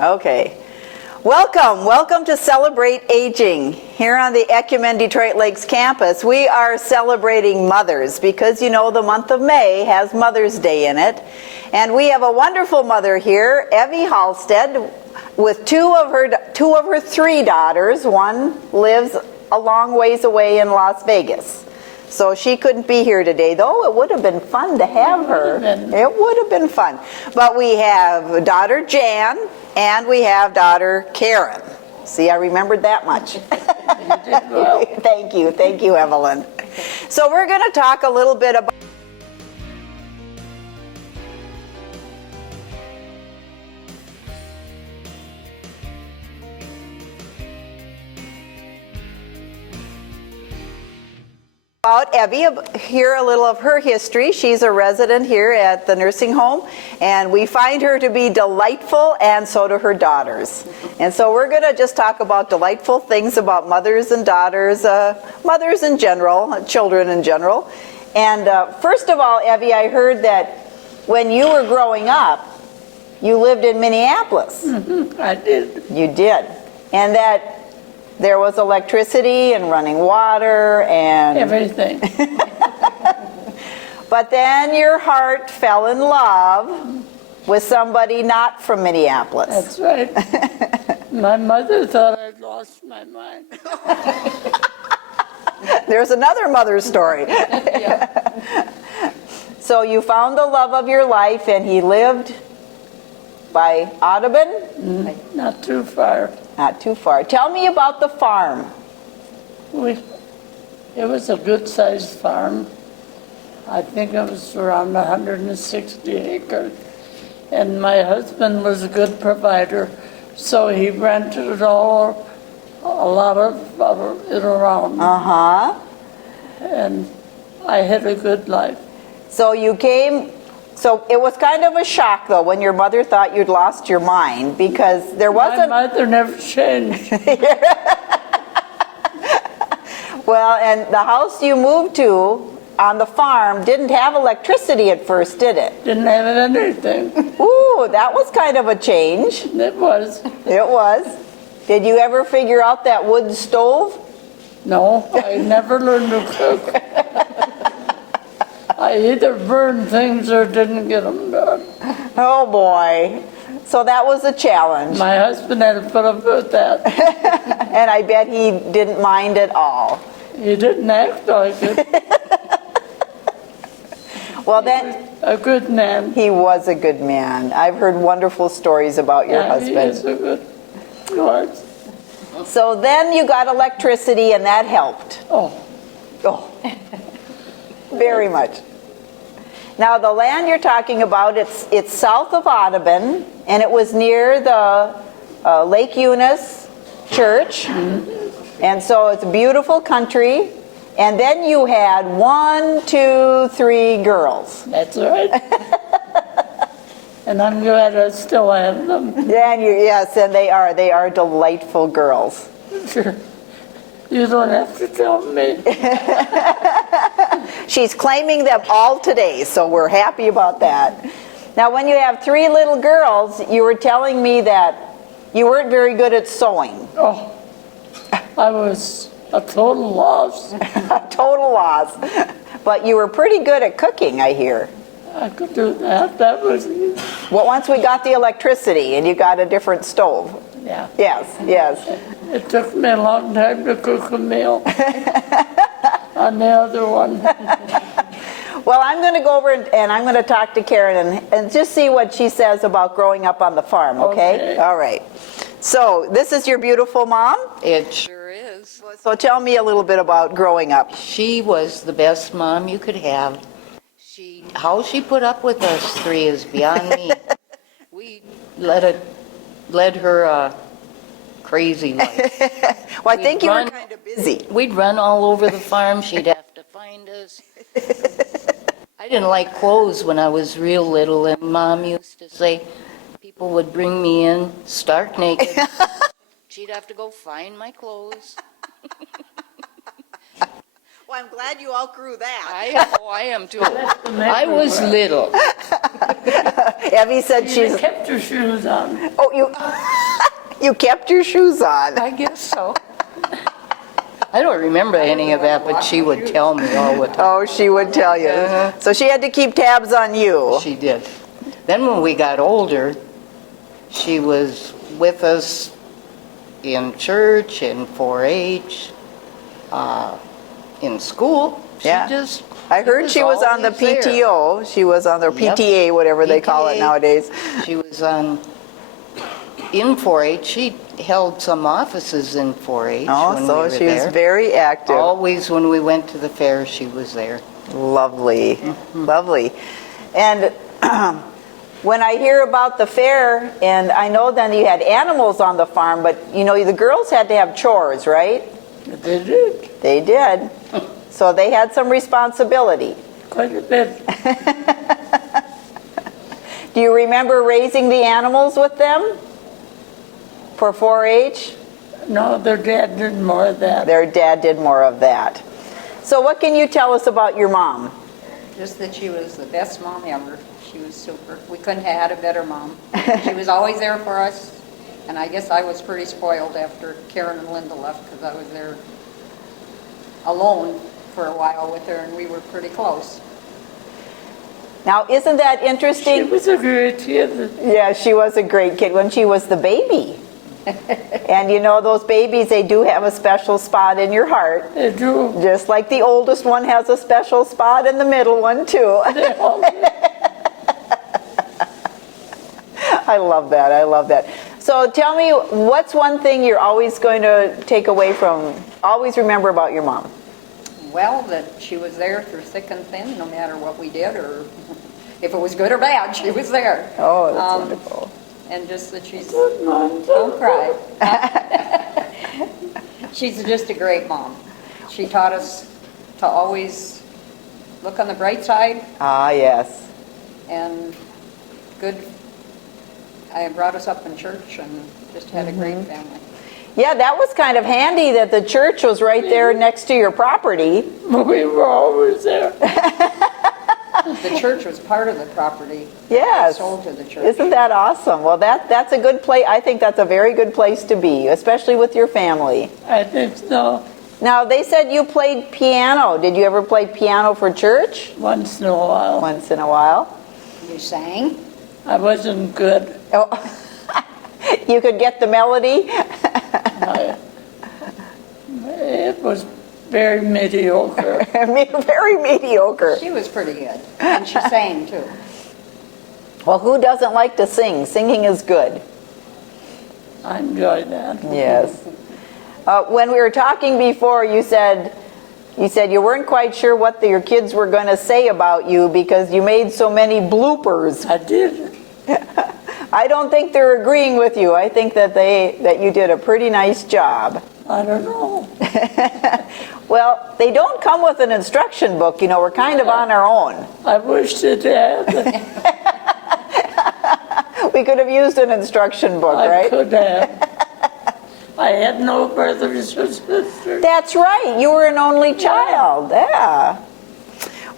Okay. Welcome to Celebrate Aging. Here on the Ecumen Detroit Lakes campus, we are celebrating mothers because you know the month of May has Mother's Day in it. And we have a wonderful mother here, Evie Halstead, with two of her three daughters. One lives a long ways away in Las Vegas. So she couldn't be here today, though it would have been fun to have her. It would have been fun. But we have daughter Jan and we have daughter Karen. See, I remembered that much. You did well. Thank you, Evelyn. So we're going to talk a little bit about Evie, hear a little of her history. She's a resident here at the nursing home, and we find her to be delightful, and so do her daughters. And so we're going to just talk about delightful things about mothers and daughters, mothers in general, children in general. And first of all, Evie, I heard that when you were growing up, you lived in Minneapolis. Mm-hmm, I did. You did. And that there was electricity and running water and everything. But then your heart fell in love with somebody not from Minneapolis. That's right. My mother thought I'd lost my mind. There's another mother story. Yeah. So you found the love of your life, and he lived by Audubon? Not too far. Not too far. Tell me about the farm. It was a good-sized farm. I think it was around 160 acres. And my husband was a good provider, so he rented it all, a lot of it around. Uh-huh. And I had a good life. So you came... So it was kind of a shock, though, when your mother thought you'd lost your mind, because there wasn't... My mother never changed. Well, and the house you moved to on the farm didn't have electricity at first, did it? Didn't have anything. Ooh, that was kind of a change. It was. It was. Did you ever figure out that wood stove? No, I never learned to cook. I either burned things or didn't get them done. Oh, boy. So that was a challenge. My husband had to put up with that. And I bet he didn't mind at all. He didn't act like it. Well, then... A good man. He was a good man. I've heard wonderful stories about your husband. He is a good was. So then you got electricity, and that helped. Oh. Very much. Now, the land you're talking about, it's south of Audubon, and it was near the Lake Eunice Church. Mm-hmm. And so it's beautiful country. And then you had 1, 2, 3 girls. That's right. And I'm glad I still have them. Yes, and they are delightful girls. Sure. You don't have to tell me. She's claiming them all today, so we're happy about that. Now, when you have 3 little girls, you were telling me that you weren't very good at sewing. Oh, I was a total loss. A total loss. But you were pretty good at cooking, I hear. I could do that. That was easy. Well, once we got the electricity and you got a different stove. Yeah. Yes. It took me a long time to cook a meal on the other one. Well, I'm going to go over and I'm going to talk to Karen and just see what she says about growing up on the farm, okay? All right. So, this is your beautiful mom? It sure is. So tell me a little bit about growing up. She was the best mom you could have. How she put up with us 3 is beyond me. We led her crazy life. Well, I think you were kind of busy. We'd run all over the farm. She'd have to find us. I didn't like clothes when I was real little, and Mom used to say people would bring me in stark naked. She'd have to go find my clothes. I'm glad you outgrew that. I am too. Left them I was everywhere. little. Evie said She she's, kept her shoes on. oh, you kept your shoes on. I guess so. I don't remember any of that, but she would tell me all the time. Oh, she would tell you. So she had to keep tabs on you. She did. Then when we got older, she was with us in church, in 4-H, in school. She Yeah. just. I heard she was on the always there. PTO. She was on the Yep. PTA, whatever they call it PTA. nowadays. She was in 4-H. She held some offices in 4-H Oh, when we so were she was there. very active. Always when we went to the fair, she was there. Lovely, lovely. And when I hear about the fair, and I know then you had animals on the farm, but you know, the girls had to have chores, right? They did, They did. So they had some responsibility. quite a bit. Do you remember raising the animals with them for 4-H? No, their dad did more of that. Their dad did more of that. So what can you tell us about your mom? Just that she was the best mom ever. She was super. We couldn't have had a better mom. She was always there for us, and I guess I was pretty spoiled after Karen and Linda left because I was there alone for a while with her, and we were pretty close. Now, isn't that She interesting? was a great kid. Yeah, she was a great kid when she was the baby. And you know, those babies, they do have a special spot in your heart. They do. Just like the oldest one has a special spot and the middle one too. They all did. I love that. I love that. So tell me, what's one thing you're always going to take away from, always remember about your mom? Well, that she was there through thick and thin, no matter what we did, or if it was good or bad, she was there. Oh, that's wonderful. And just that she's, Good mom. don't cry. She's just a great mom. She taught us to always look on the bright side, Ah, yes. and good. I brought us up in church and just had a great family. Yeah, that was kind of handy that the church was right there next to your property. We were always there. The church was part of the property. Yes. Sold to the church. Isn't that awesome? Well, that's a good place. I think that's a very good place to be, especially with your family. I think so. Now, they said you played piano. Did you ever play piano for church? Once in a while. Once in a while. You sang? I wasn't good. Oh, you could get the melody? It was very mediocre. Very mediocre. She was pretty good. And she sang too. Well, who doesn't like to sing? Singing is good. I enjoyed that. Yes. When we were talking before, you said you weren't quite sure what your kids were going to say about you because you made so many bloopers. I did. I don't think they're agreeing with you. I think that you did a pretty nice job. I don't know. Well, they don't come with an instruction book. You know, we're kind of on our own. I wish it had. We could have used an instruction book, I right? could have. I had no brothers or sisters. That's right. You were an only child. Yeah.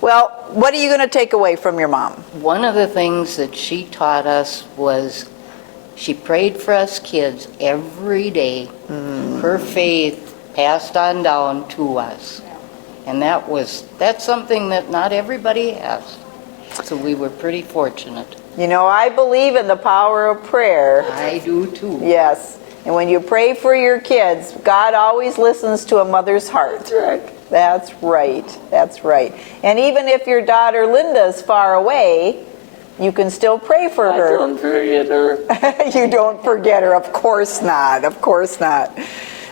Well, what are you going to take away from your mom? One of the things that she taught us was she prayed for us kids every day. Her faith passed on down to us. And that's something that not everybody has. So we were pretty fortunate. You know, I believe in the power of prayer. I do too. Yes. And when you pray for your kids, God always listens to a mother's heart. That's right. That's right. That's right. And even if your daughter Linda's far away, you can still pray for I her. don't forget her. You don't forget her. Of course not. Of course not.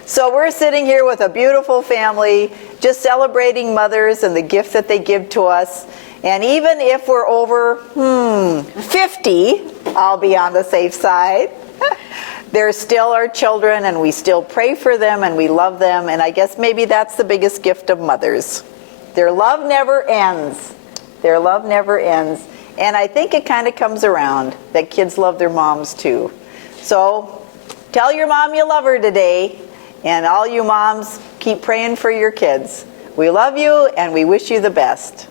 So we're sitting here with a beautiful family, just celebrating mothers and the gift that they give to us. And even if we're over 50, I'll be on the safe side. They're still our children, and we still pray for them, and we love them. And I guess maybe that's the biggest gift of mothers. Their love never ends. Their love never ends. And I think it kind of comes around that kids love their moms too. So tell your mom you love her today. And all you moms, keep praying for your kids. We love you and we wish you the best.